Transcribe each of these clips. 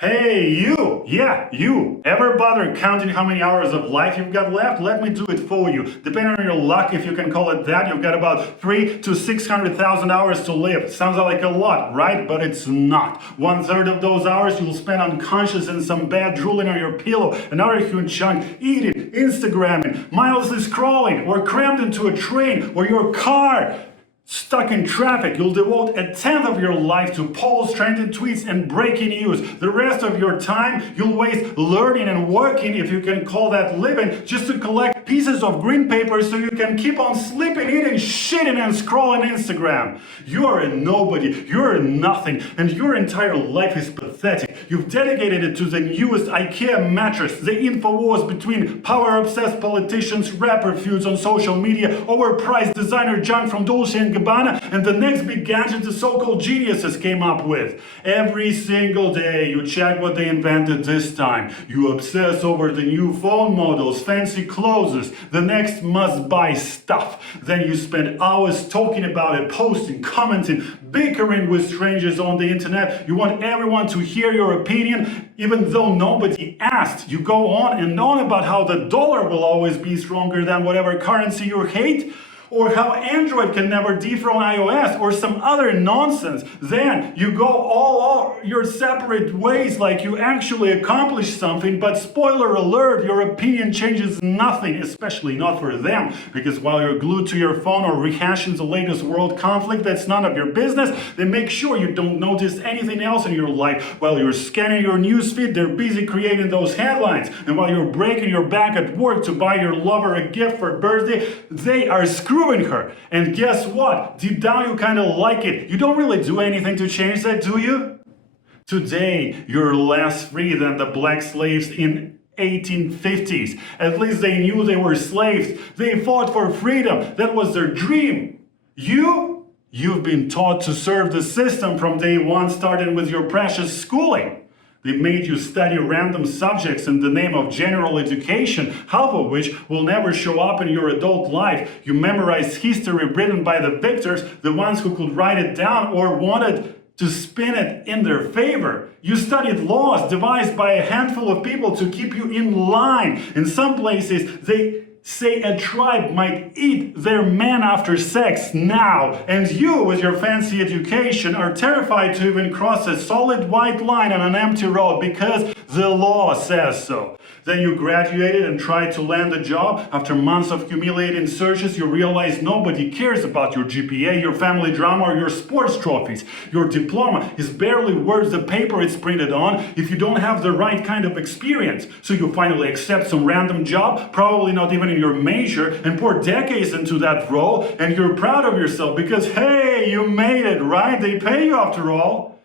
Hey, you! Yeah, you! Ever bother counting how many hours of life you've got left? Let me do it for you. Depending on your luck, if you can call it that, you've got about 300,000 to 600,000 hours to live. Sounds like a lot, right? But it's not. 1/3 of those hours you'll spend unconscious in some bed drooling on your pillow. Another huge chunk eating, Instagramming, mindlessly scrolling, or crammed into a train or your car. Stuck in traffic, you'll devote 1/10 of your life to polls, trending tweets, and breaking news. The rest of your time, you'll waste learning and working, if you can call that living, just to collect pieces of green paper so you can keep on sleeping, eating, shitting, and scrolling Instagram. You're a nobody, you're a nothing, and your entire life is pathetic. You've dedicated it to the newest IKEA mattress, the InfoWars between power-obsessed politicians, rapper feuds on social media, overpriced designer junk from Dolce & Gabbana, and the next big gadget the so-called geniuses came up with. Every single day you check what they invented this time. You obsess over the new phone models, fancy clothes, the next must-buy stuff. Then you spend hours talking about it, posting, commenting, bickering with strangers on the internet. You want everyone to hear your opinion, even though nobody asked. You go on and on about how the dollar will always be stronger than whatever currency you hate, or how Android can never dethrone iOS, or some other nonsense. Then you go all your separate ways like you actually accomplished something, but spoiler alert, your opinion changes nothing, especially not for them, because while you're glued to your phone or rehashing the latest world conflict that's none of your business, they make sure you don't notice anything else in your life. While you're scanning your newsfeed, they're busy creating those headlines, and while you're breaking your back at work to buy your lover a gift for birthday, they are screwing her. And guess what? Deep down you kind of like it. You don't really do anything to change that, do you? Today you're less free than the black slaves in 1850s. At least they knew they were slaves. They fought for freedom. That was their dream. You've been taught to serve the system from day one, starting with your precious schooling. They made you study random subjects in the name of general education, half of which will never show up in your adult life. You memorized history written by the victors, the ones who could write it down or wanted to spin it in their favor. You studied laws devised by a handful of people to keep you in line. In some places, they say a tribe might eat their man after sex now, and you, with your fancy education, are terrified to even cross a solid white line on an empty road because the law says so. Then you graduated and tried to land a job. After months of humiliating searches, you realize nobody cares about your GPA, your family drama, or your sports trophies. Your diploma is barely worth the paper it's printed on if you don't have the right kind of experience. So you finally accept some random job, probably not even in your major, and pour decades into that role, and you're proud of yourself because, hey, you made it, right? They pay you after all.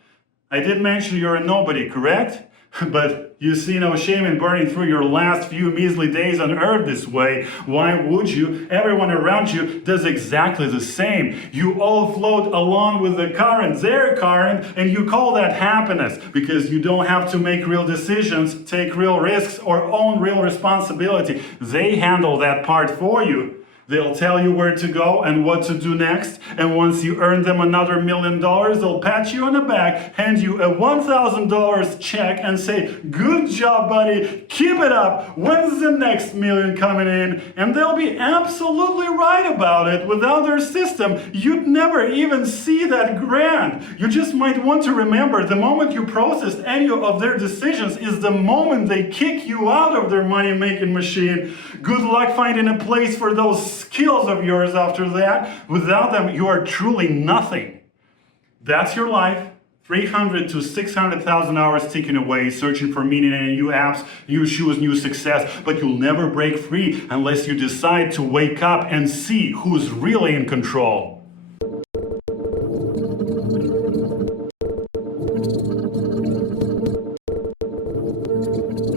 I did mention you're a nobody, correct? But you see no shame in burning through your last few measly days on earth this way. Why would you? Everyone around you does exactly the same. You all float along with the current, their current, and you call that happiness because you don't have to make real decisions, take real risks, or own real responsibility. They handle that part for you. They'll tell you where to go and what to do next, and once you earn them another $1 million, they'll pat you on the back, hand you a $1,000 check, and say, "Good job, buddy, keep it up, when's the next million coming in?" And they'll be absolutely right about it. Without their system, you'd never even see that grant. You just might want to remember the moment you processed any of their decisions is the moment they kick you out of their money-making machine. Good luck finding a place for those skills of yours after that. Without them, you are truly nothing. That's your life. 300 to 600,000 hours ticking away, searching for meaning in new apps, new shoes, new success. But you'll never break free unless you decide to wake up and see who's really in control.